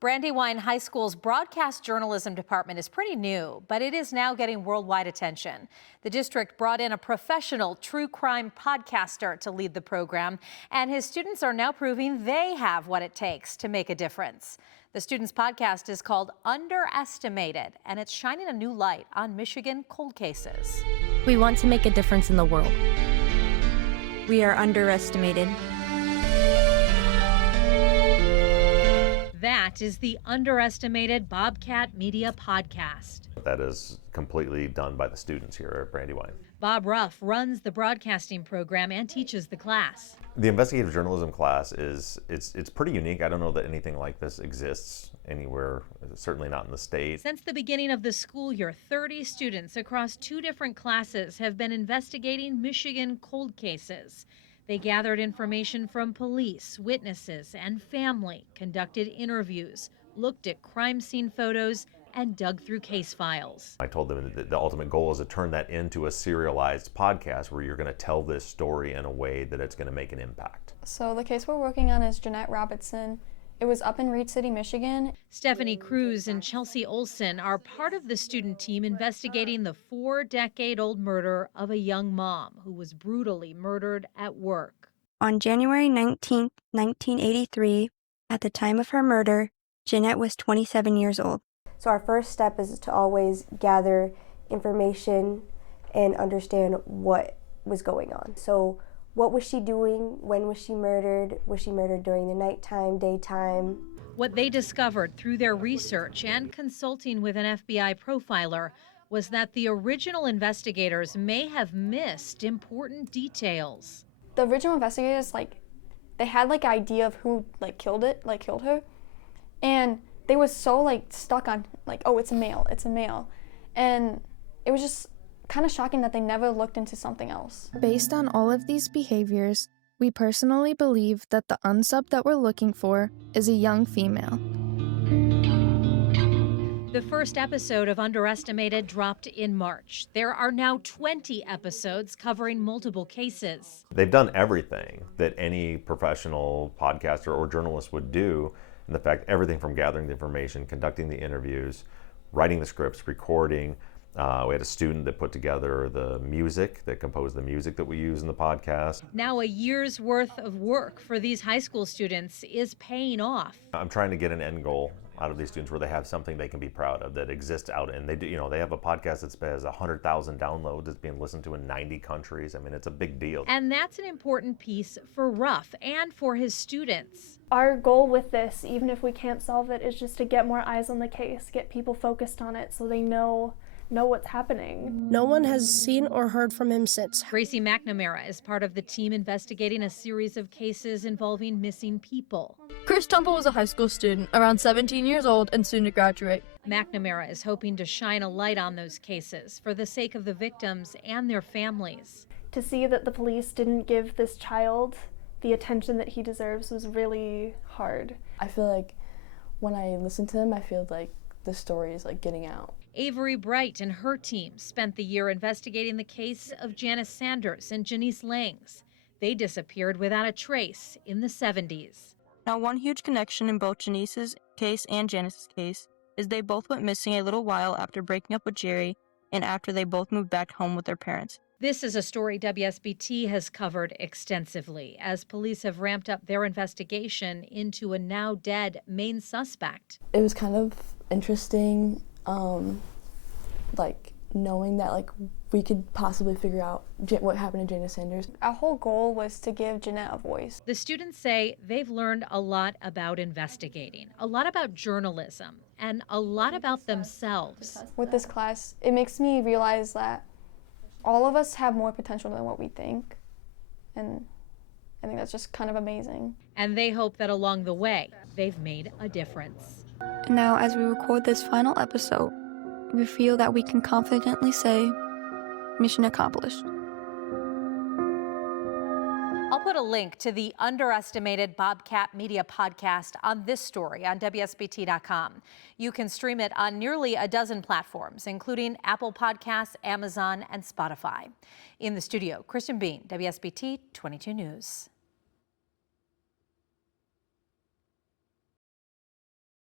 Brandywine High School's broadcast journalism department is pretty new, but it is now getting worldwide attention. The district brought in a professional true crime podcaster to lead the program, and his students are now proving they have what it takes to make a difference. The students' podcast is called Underestimated, and it's shining a new light on Michigan cold cases. We want to make a difference in the world. We are underestimated. That is the Underestimated Bobcat Media Podcast. That is completely done by the students here at Brandywine. Bob Ruff runs the broadcasting program and teaches the class. The investigative journalism class it's pretty unique. I don't know that anything like this exists anywhere, certainly not in the state. Since the beginning of the school year, 30 students across 2 different classes have been investigating Michigan cold cases. They gathered information from police, witnesses, and family, conducted interviews, looked at crime scene photos, and dug through case files. I told them that the ultimate goal is to turn that into a serialized podcast where you're going to tell this story in a way that it's going to make an impact. So the case we're working on is Jeanette Robertson. It was up in Reed City, Michigan. Stephanie Cruz and Chelsea Olson are part of the student team investigating the 4-decade-old murder of a young mom who was brutally murdered at work. On January 19, 1983, at the time of her murder, Jeanette was 27 years old. So our first step is to always gather information and understand what was going on. So what was she doing? When was she murdered? Was she murdered during the nighttime, daytime? What they discovered through their research and consulting with an FBI profiler was that the original investigators may have missed important details. The original investigators, they had an idea of who killed her, and they was so stuck on oh, it's a male, and it was just kind of shocking that they never looked into something else. Based on all of these behaviors, we personally believe that the unsub that we're looking for is a young female. The first episode of Underestimated dropped in March. There are now 20 episodes covering multiple cases. They've done everything that any professional podcaster or journalist would do. In the fact, everything from gathering the information, conducting the interviews, writing the scripts, recording. We had a student that put together the music, that composed the music that we use in the podcast. Now a year's worth of work for these high school students is paying off. I'm trying to get an end goal out of these students where they have something they can be proud of that exists out, and they do, they have a podcast that has 100,000 downloads. It's being listened to in 90 countries. I mean, it's a big deal. And that's an important piece for Ruff and for his students. Our goal with this, even if we can't solve it, is just to get more eyes on the case, get people focused on it so they know what's happening. No one has seen or heard from him since. Gracie McNamara is part of the team investigating a series of cases involving missing people. Chris Temple was a high school student, around 17 years old and soon to graduate. McNamara is hoping to shine a light on those cases for the sake of the victims and their families. To see that the police didn't give this child the attention that he deserves was really hard. I feel like when I listen to him, I feel like the story is getting out. Avery Bright and her team spent the year investigating the case of Janice Sanders and Janice Langs. They disappeared without a trace in the 70s. Now, one huge connection in both Janice's case and Janice's case is they both went missing a little while after breaking up with Jerry and after they both moved back home with their parents. This is a story WSBT has covered extensively as police have ramped up their investigation into a now dead main suspect. It was kind of interesting, knowing that we could possibly figure out what happened to Janice Sanders. Our whole goal was to give Jeanette a voice. The students say they've learned a lot about investigating, a lot about journalism, and a lot about themselves. With this class, it makes me realize that all of us have more potential than what we think, and I think that's just kind of amazing. And they hope that along the way, they've made a difference. Now, as we record this final episode, we feel that we can confidently say, mission accomplished. I'll put a link to the Underestimated Bobcat Media podcast on this story on WSBT.com. You can stream it on nearly a dozen platforms, including Apple Podcasts, Amazon, and Spotify. In the studio, Kristen Bean, WSBT 22 News.